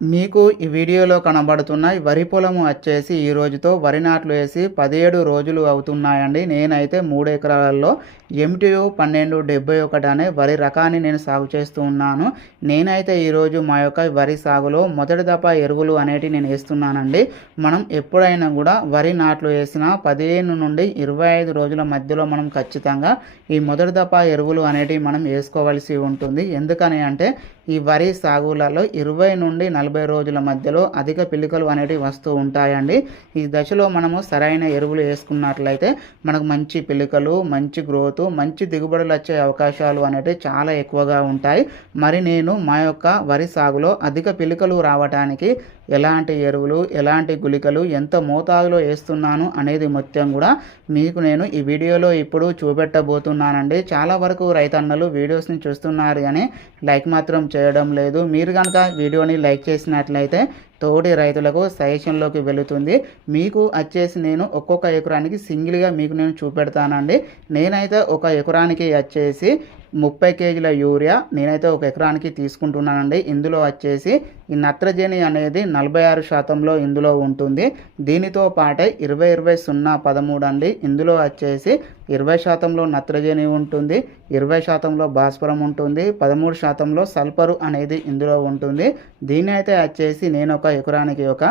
మీకు ఈ వీడియోలో కనబడుతున్న వరి పొలము వచ్చేసి ఈ రోజుతో వరి నాట్లు వేసి పదిహేడు రోజులు అవుతున్నాయండి. నేనైతే మూడు ఎకరాలలో ఎంటీయు పన్నెండు డెబ్బై ఒకటి అనే వరి రకాన్ని నేను సాగు చేస్తూ ఉన్నాను. నేనైతే ఈరోజు మా యొక్క వరి సాగులో మొదటి దఫా ఎరువులు అనేటివి నేను వేస్తున్నానండి. మనం ఎప్పుడైనా కూడా వరి నాట్లు వేసిన పదిహేను నుండి ఇరవై ఐదు రోజుల మధ్యలో మనం ఖచ్చితంగా ఈ మొదటి దఫా ఎరువులు అనేటివి మనం వేసుకోవాల్సి ఉంటుంది. ఎందుకని అంటే ఈ వరి సాగులలో ఇరవై నుండి నలభై రోజుల మధ్యలో అధిక పిలికలు అనేటివి వస్తూ ఉంటాయండి. ఈ దశలో మనము సరైన ఎరువులు వేసుకున్నట్లయితే మనకు మంచి పిలుకలు మంచి గ్రోత్ మంచి దిగుబడులు వచ్చే అవకాశాలు అనేటివి చాలా ఎక్కువగా ఉంటాయి. మరి నేను మా యొక్క వరి సాగులో అధిక పిలికలు రావడానికి ఎలాంటి ఎరువులు ఎలాంటి గుళికలు ఎంత మోతాదులో వేస్తున్నాను అనేది మొత్తం కూడా మీకు నేను ఈ వీడియోలో ఇప్పుడు చూపెట్టబోతున్నానండి. చాలా వరకు రైతన్నలు వీడియోస్ని చూస్తున్నారు కానీ లైక్ మాత్రం చేయడం లేదు. మీరు కనుక వీడియోని లైక్ చేసినట్లయితే తోటి రైతులకు సజెషన్లోకి వెళుతుంది. మీకు వచ్చేసి నేను ఒక్కొక్క ఎకరానికి సింగిల్గా మీకు నేను చూపెడతానండి. నేనైతే ఒక ఎకరానికి వచ్చేసి ముప్పై కేజీల యూరియా నేనైతే ఒక ఎకరానికి తీసుకుంటున్నానండి. ఇందులో వచ్చేసి ఈ నత్రజని అనేది నలభై ఆరు శాతంలో ఇందులో ఉంటుంది. దీనితో పాటే ఇరవై ఇరవై సున్నా పదమూడు అండి. ఇందులో వచ్చేసి ఇరవై శాతంలో నత్రజని ఉంటుంది ఇరవై శాతంలో భాస్వరం ఉంటుంది పదమూడు శాతంలో సల్ఫరు అనేది ఇందులో ఉంటుంది. దీని అయితే వచ్చేసి నేను ఒక ఎకరానికి ఒక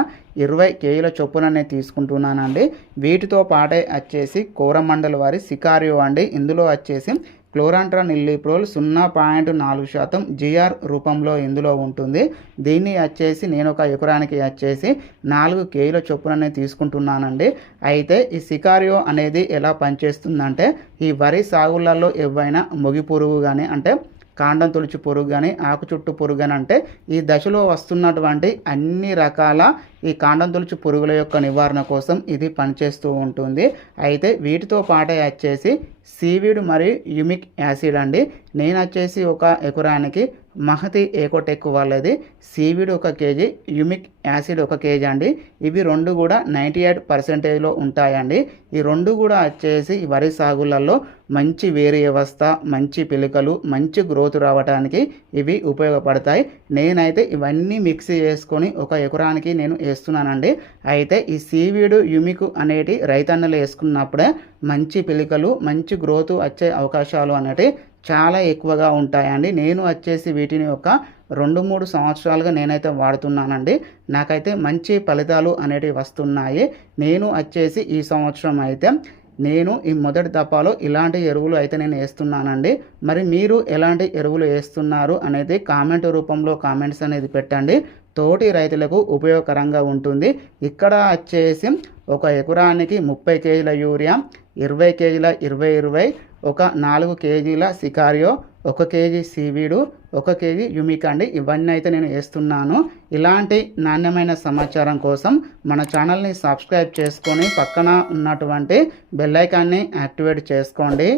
ఇరవై కేజీల చొప్పున తీసుకుంటున్నానండి. వీటితో పాటే వచ్చేసి కోరమండలి వారి సికారియో అండి. ఇందులో వచ్చేసి క్లోరాంట్రా నిల్లిప్రోల్ సున్నా పాయింట్ నాలుగు శాతం జిఆర్ రూపంలో ఇందులో ఉంటుంది. దీన్ని వచ్చేసి నేను ఒక ఎకరానికి వచ్చేసి నాలుగు కేజీల చొప్పుననే తీసుకుంటున్నానండి. అయితే ఈ సికారియో అనేది ఎలా పనిచేస్తుందంటే ఈ వరి సాగులలో ఏవైనా మొగి పురుగు కానీ అంటే కాండం తొలిచి పురుగు కానీ ఆకు చుట్టూ పురుగు కానీ అంటే ఈ దశలో వస్తున్నటువంటి అన్ని రకాల ఈ కాండం తొలిచి పురుగుల యొక్క నివారణ కోసం ఇది పనిచేస్తూ ఉంటుంది. అయితే వీటితో పాటే వచ్చేసి సీవీడ్ మరియు యుమిక్ యాసిడ్ అండి. నేను వచ్చేసి ఒక ఎకరానికి మహతి ఏకోటెక్ వాళ్ళది. సీవీడ్ ఒక కేజీ యుమిక్ యాసిడ్ ఒక కేజీ అండి. ఇవి రెండు కూడా నైంటీ ఎయిట్ పర్సెంటేజ్లో ఉంటాయండి. ఈ రెండు కూడా వచ్చేసి వరి సాగులలో మంచి వేరు వ్యవస్థ మంచి పిలుకలు మంచి గ్రోత్ రావడానికి ఇవి ఉపయోగపడతాయి. నేనైతే ఇవన్నీ మిక్స్ చేసుకొని ఒక ఎకరానికి నేను వేస్తున్నానండి. అయితే ఈ సీవీడు యుమిక్ అనేటి రైతన్నలు వేసుకున్నప్పుడే మంచి పిలికలు మంచి గ్రోత్ వచ్చే అవకాశాలు అనేటివి చాలా ఎక్కువగా ఉంటాయండి. నేను వచ్చేసి వీటిని ఒక రెండు మూడు సంవత్సరాలుగా నేనైతే వాడుతున్నానండి. నాకైతే మంచి ఫలితాలు అనేటివి వస్తున్నాయి. నేను వచ్చేసి ఈ సంవత్సరం అయితే నేను ఈ మొదటి దఫాలో ఇలాంటి ఎరువులు అయితే నేను వేస్తున్నానండి. మరి మీరు ఎలాంటి ఎరువులు వేస్తున్నారు అనేది కామెంట్ రూపంలో కామెంట్స్ అనేది పెట్టండి. తోటి రైతులకు ఉపయోగకరంగా ఉంటుంది. ఇక్కడ వచ్చేసి ఒక ఎకరానికి ముప్పై కేజీల యూరియా ఇరవై కేజీల ఇరవై ఇరవై ఒక నాలుగు కేజీల సికారియో ఒక కేజీ సీవీడు ఒక కేజీ యుమికాండి ఇవన్నీ అయితే నేను వేస్తున్నాను. ఇలాంటి నాణ్యమైన సమాచారం కోసం మన ఛానల్ని సబ్స్క్రైబ్ చేసుకొని పక్కన ఉన్నటువంటి బెల్లైకాన్ని యాక్టివేట్ చేసుకోండి.